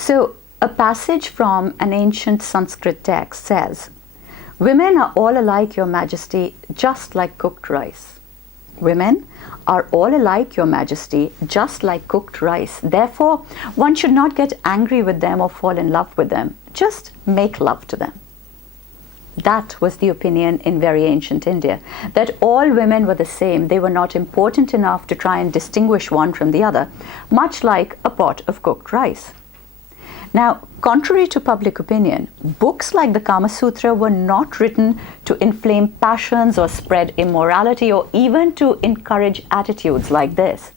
So, a passage from an ancient Sanskrit text says, "Women are all alike, Your Majesty, just like cooked rice." Women are all alike, Your Majesty, just like cooked rice. Therefore, one should not get angry with them or fall in love with them. Just make love to them. That was the opinion in very ancient India, that all women were the same. They were not important enough to try and distinguish one from the other, much like a pot of cooked rice. Now, contrary to public opinion, books like the Kama Sutra were not written to inflame passions or spread immorality or even to encourage attitudes like this.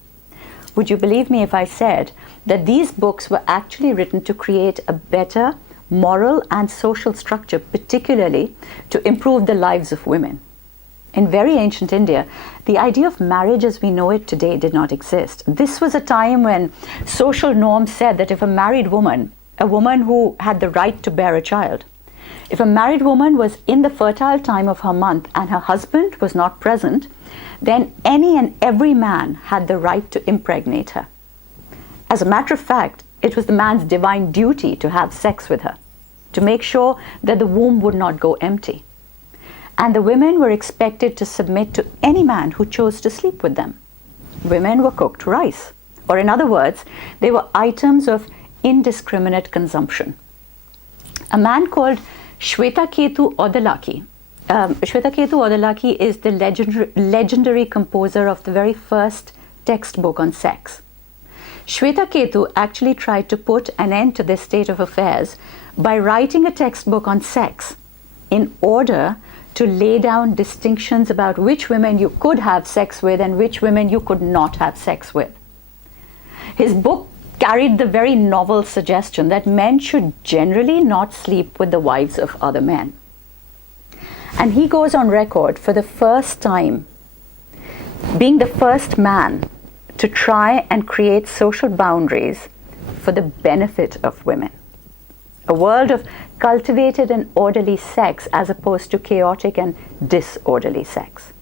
Would you believe me if I said that these books were actually written to create a better moral and social structure, particularly to improve the lives of women? In very ancient India, the idea of marriage as we know it today did not exist. This was a time when social norms said that if a married woman, a woman who had the right to bear a child, if a married woman was in the fertile time of her month and her husband was not present, then any and every man had the right to impregnate her. As a matter of fact, it was the man's divine duty to have sex with her, to make sure that the womb would not go empty. And the women were expected to submit to any man who chose to sleep with them. Women were cooked rice, or in other words, they were items of indiscriminate consumption. A man called Shwetaketu Odalaki. Shwetaketu Odalaki is the legendary composer of the very first textbook on sex. Shwetaketu actually tried to put an end to this state of affairs by writing a textbook on sex in order to lay down distinctions about which women you could have sex with and which women you could not have sex with. His book carried the very novel suggestion that men should generally not sleep with the wives of other men. And he goes on record for the first time being the first man to try and create social boundaries for the benefit of women. A world of cultivated and orderly sex as opposed to chaotic and disorderly sex.